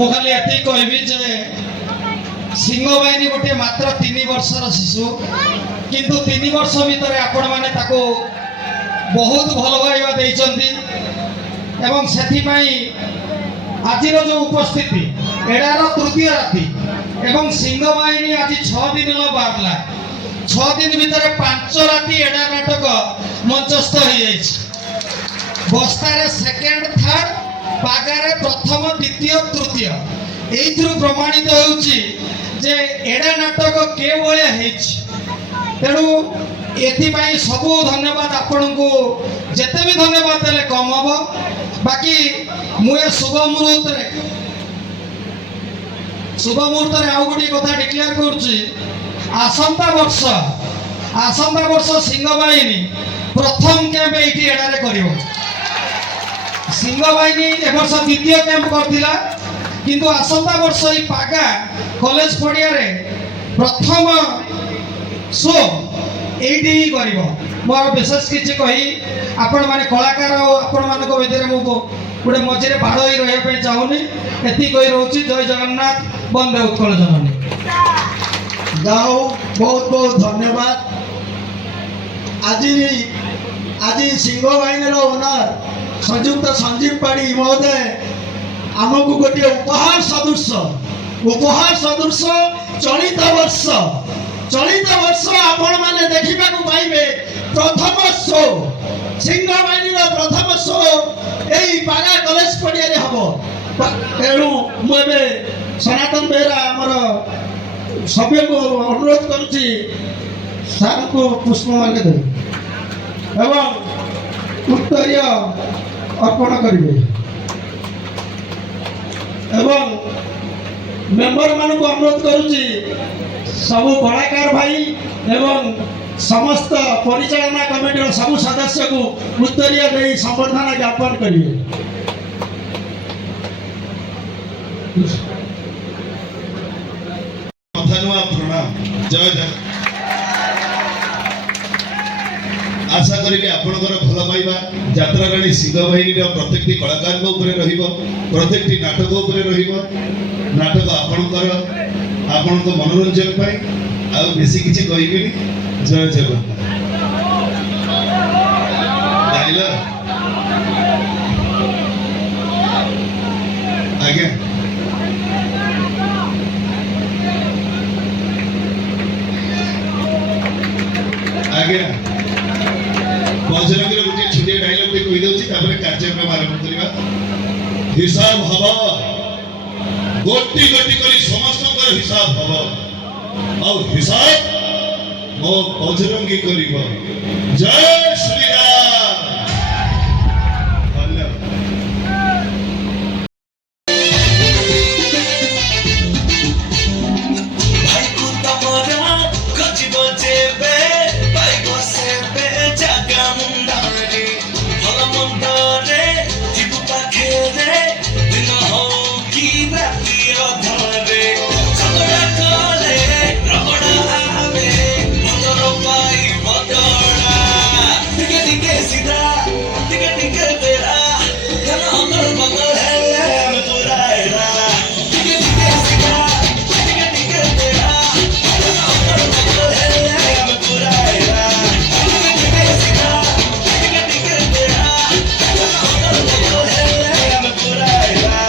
मुखाली एति कहबी जे सिंह बाहिनी गोटे मात्र 3 वर्षर शिशु किंतु 3 वर्ष भितर आपण माने ताको बहुत भल पाइबा देइचंती एवं सेथि पई आजिर जो उपस्थिति एडार तृतीय राति एवं सिंह बाहिनी आज 6 दिन बाहरला 6 दिन भितर 5 राति एडा नाटक मंचस्थ हो जाइछ बस्तारे सेकेंड थर्ड पागारे प्रथम द्वितीय तृतीय एइथरु प्रमाणित होउची जे एडा नाटक के भलिया हेछ तेणु एथिपाई सबू धन्यवाद आपण को जेते भी धन्यवाद देले कम हम बाकी मुए शुभ मुहूर्त रे आउ गोटे कथा डिक्लेयर करूची आसंता वर्ष सिंह बाहिनी प्रथम कैंप एठी एडारे करिवो सिंह बाहिनी ए वर्ष द्वितीय कैंप करथिला किंतु आसंता वर्ष ई पागा कॉलेज पड़िया रे प्रथम शो एठी ही करिवो मोर विशेष किछि कहि आपण माने कलाकार आपण मानको भितर मु गोटे मझे बाड़ ही रही चाहूनी एति कही रोची जय जगन्नाथ बंदे उत्कल जननी जाओ बहुत बहुत धन्यवाद आज सिंह बाहिनी ओनर संयुक्त संजीव पाड़ी महोदय आमको गोटे उपहार सदृश चलित वर्ष आपण माने देखा पाइबे प्रथम शो सिंह बाहिनी प्रथम शो यही पागा कॉलेज पड़िया हम तेणु मुझे सनातन बेहरा आमर सभ्य को अनुरोध करुच्ची सार को पुष्पमाल्य देवे एवं उत्तरीय अर्पण करेंगे एवं मेंबर मान को अनुरोध करुच्ची सबु कलाकार भाई एवं समस्त परिचालना कमिटी सबु सदस्य को उत्तरीय दे संबर्धना ज्ञापन करेंगे। जय जय आशा करी आपणकर भल पाइबा यात्रा राणी सिंह बाहिनी प्रत्येक कलाकार प्रत्येक नाटक नाटक आपणकर आपण मनोरंजन पाई आ बेसी किछि कहिबेनी जय जगन्नाथ जाइला आगे आगे बजरंग गोटे छोटे डायलॉग कही दउछि तापर कार्यक्रम आरंभ करबा हिसाब हबो गोटी गोटी करी समस्त हिसाब हबो और हिसाब मो बजरंगी करिबो जय श्री राम धन्यवाद भाई को तमरा गजिबो जेबे भाई को सेबे जागा मुंडारे भला मुंडारे जीव पाखे रे दिन हो की राती अधरे झगड़ा कले रगड़ा आवे मदर पाई बदड़ा टिके टिके सीधा टिके टिके तेरा धन हमर बदल है हम पुराएरा टिके टिके सीधा टिके टिके तेरा धन हमर बदल है हम पुराएरा टिके टिके सीधा टिके टिके तेरा धन हमर बदल है हम पुराएरा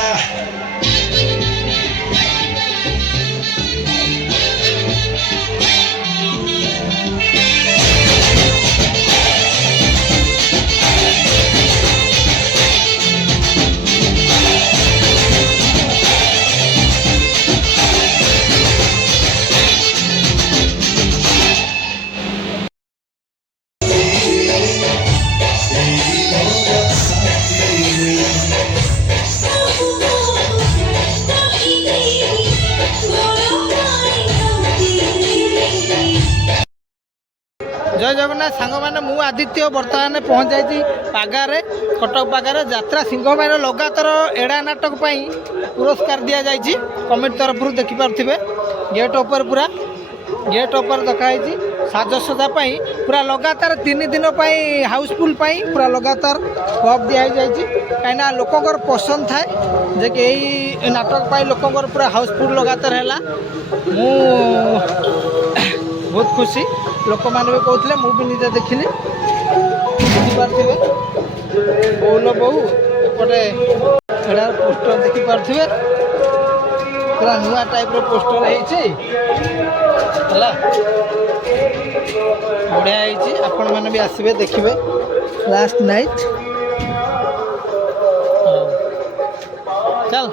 जय जगन्नाथ सांग मैंने मु आदित्य बर्तमान पहुँच जाइए पागारे कटक पागारे यात्रा सिंह बाहिनी लगातार एड़ा नाटक पुरस्कार दि जाइए कमिटी तरफ देखिपे गेट ऊपर पूरा गेट ऊपर देखाई ସାଜସଜା ପାଇଁ ପୁରା ଲଗାତାର 3 ଦିନ ପାଇଁ ହାଉସଫୁଲ୍ ପାଇଁ ପୁରା ଲଗାତାର କପ୍ ଦିଆଯାଇଛି କାହିଁକିନା ଲୋକଙ୍କର ପସନ୍ଦ ଥାଏ ଯେ କି ଏଇ ନାଟକ ପାଇଁ ଲୋକଙ୍କର ପୁରା ହାଉସଫୁଲ୍ ଲଗାତାର ହେଲା। ମୁଁ ବହୁତ ଖୁସି, ଲୋକମାନେ ବି କହୁଥିଲେ, ମୁଁ ବି ନିଜେ ଦେଖିଲି। ଦେଖିପାରୁଥିବେ ବୋଉଲ ବୋଉ ଏପଟେ ଏଇଟା ପୋଷ୍ଟର ଦେଖିପାରୁଥିବେ ପୁରା ନୂଆ ଟାଇପ୍ର ପୋଷ୍ଟର ହେଇଛି ହେଲା, ବଢ଼ିଆ ହେଇଛି। ଆପଣମାନେ ବି ଆସିବେ ଦେଖିବେ। ଲାଷ୍ଟ ନାଇଟ୍ ଚାଲ